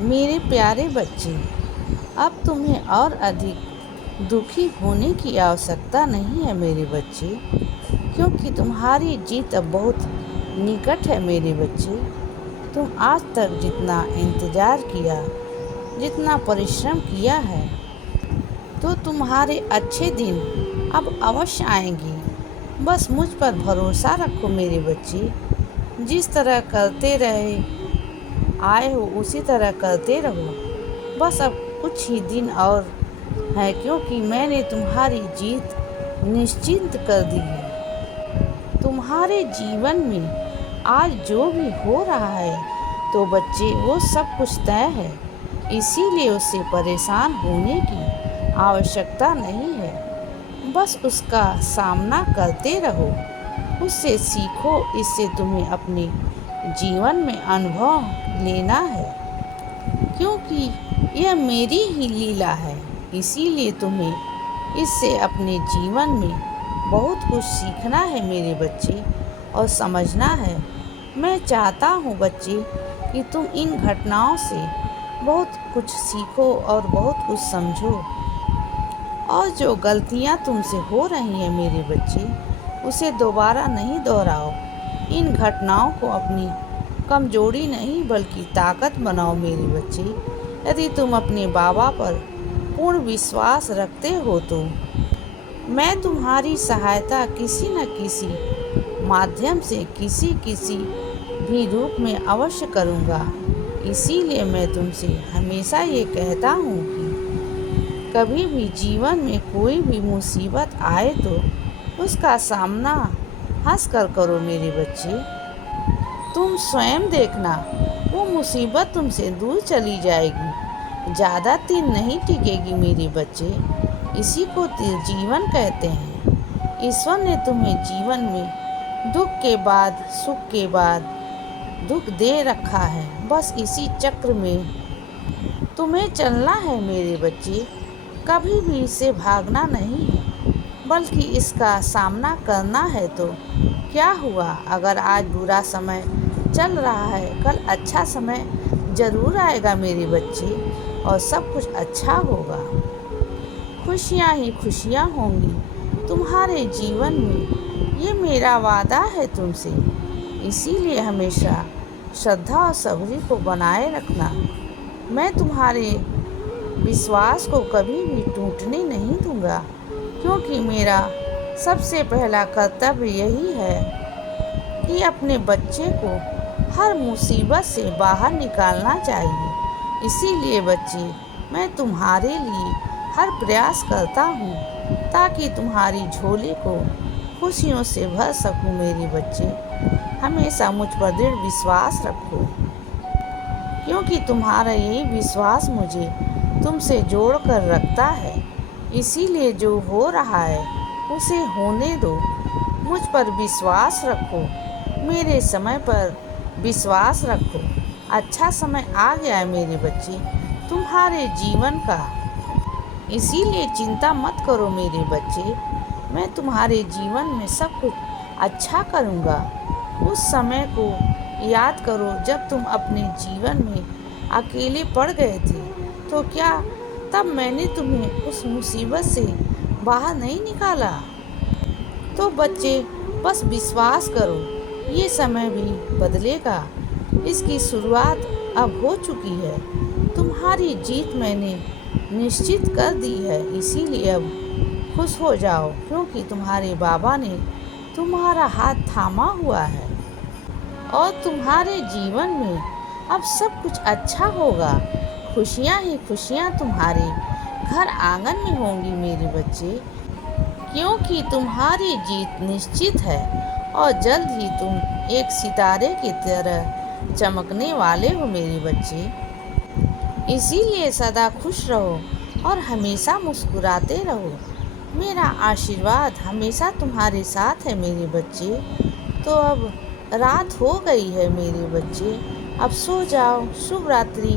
मेरे प्यारे बच्चे, अब तुम्हें और अधिक दुखी होने की आवश्यकता नहीं है मेरे बच्चे, क्योंकि तुम्हारी जीत अब बहुत निकट है मेरे बच्चे। तुम आज तक जितना इंतज़ार किया, जितना परिश्रम किया है, तो तुम्हारे अच्छे दिन अब अवश्य आएंगे। बस मुझ पर भरोसा रखो मेरे बच्चे। जिस तरह करते रहे आए हो उसी तरह करते रहो। बस अब कुछ ही दिन और है, क्योंकि मैंने तुम्हारी जीत निश्चिंत कर दी है। तुम्हारे जीवन में आज जो भी हो रहा है तो बच्चे वो सब कुछ तय है, इसीलिए उससे परेशान होने की आवश्यकता नहीं है। बस उसका सामना करते रहो, उससे सीखो। इससे तुम्हें अपने जीवन में अनुभव लेना है, क्योंकि यह मेरी ही लीला है। इसीलिए तुम्हें इससे अपने जीवन में बहुत कुछ सीखना है मेरे बच्चे, और समझना है। मैं चाहता हूँ बच्चे कि तुम इन घटनाओं से बहुत कुछ सीखो और बहुत कुछ समझो, और जो गलतियाँ तुमसे हो रही हैं मेरे बच्चे, उसे दोबारा नहीं दोहराओ। इन घटनाओं को अपनी कमजोरी नहीं बल्कि ताकत बनाओ मेरे बच्चे। यदि तुम अपने बाबा पर पूर्ण विश्वास रखते हो तो मैं तुम्हारी सहायता किसी न किसी माध्यम से किसी किसी भी रूप में अवश्य करूँगा। इसीलिए मैं तुमसे हमेशा ये कहता हूँ कि कभी भी जीवन में कोई भी मुसीबत आए तो उसका सामना हंस कर करो मेरे बच्चे। तुम स्वयं देखना, वो मुसीबत तुमसे दूर चली जाएगी, ज़्यादा दिन नहीं टिकेगी मेरे बच्चे। इसी को जीवन कहते हैं। ईश्वर ने तुम्हें जीवन में दुख के बाद सुख के बाद दुख दे रखा है। बस इसी चक्र में तुम्हें चलना है मेरे बच्चे। कभी भी इसे भागना नहीं है, बल्कि इसका सामना करना है। तो क्या हुआ, अगर आज बुरा समय चल रहा है, कल अच्छा समय ज़रूर आएगा मेरे बच्चे, और सब कुछ अच्छा होगा। खुशियाँ ही खुशियाँ होंगी तुम्हारे जीवन में, ये मेरा वादा है तुमसे। इसीलिए हमेशा श्रद्धा और सब्री को बनाए रखना। मैं तुम्हारे विश्वास को कभी भी टूटने नहीं दूंगा, क्योंकि मेरा सबसे पहला कर्तव्य यही है कि अपने बच्चे को हर मुसीबत से बाहर निकालना चाहिए। इसीलिए बच्चे, मैं तुम्हारे लिए हर प्रयास करता हूँ ताकि तुम्हारी झोली को खुशियों से भर सकूँ मेरे बच्चे। हमेशा मुझ पर दृढ़ विश्वास रखो, क्योंकि तुम्हारा यही विश्वास मुझे तुमसे जोड़ कर रखता है। इसीलिए जो हो रहा है उसे होने दो, मुझ पर विश्वास रखो, मेरे समय पर विश्वास रखो। अच्छा समय आ गया है मेरे बच्चे तुम्हारे जीवन का, इसीलिए चिंता मत करो मेरे बच्चे। मैं तुम्हारे जीवन में सब कुछ अच्छा करूँगा। उस समय को याद करो जब तुम अपने जीवन में अकेले पड़ गए थे, तो क्या तब मैंने तुम्हें उस मुसीबत से बाहर नहीं निकाला? तो बच्चे, बस विश्वास करो, ये समय भी बदलेगा। इसकी शुरुआत अब हो चुकी है। तुम्हारी जीत मैंने निश्चित कर दी है। इसीलिए अब खुश हो जाओ, क्योंकि तुम्हारे बाबा ने तुम्हारा हाथ थामा हुआ है, और तुम्हारे जीवन में अब सब कुछ अच्छा होगा। खुशियाँ ही खुशियाँ तुम्हारे घर आंगन में होंगी मेरे बच्चे, क्योंकि तुम्हारी जीत निश्चित है, और जल्द ही तुम एक सितारे की तरह चमकने वाले हो मेरे बच्चे। इसीलिए सदा खुश रहो और हमेशा मुस्कुराते रहो। मेरा आशीर्वाद हमेशा तुम्हारे साथ है मेरे बच्चे। तो अब रात हो गई है मेरे बच्चे, अब सो जाओ। शुभ रात्रि।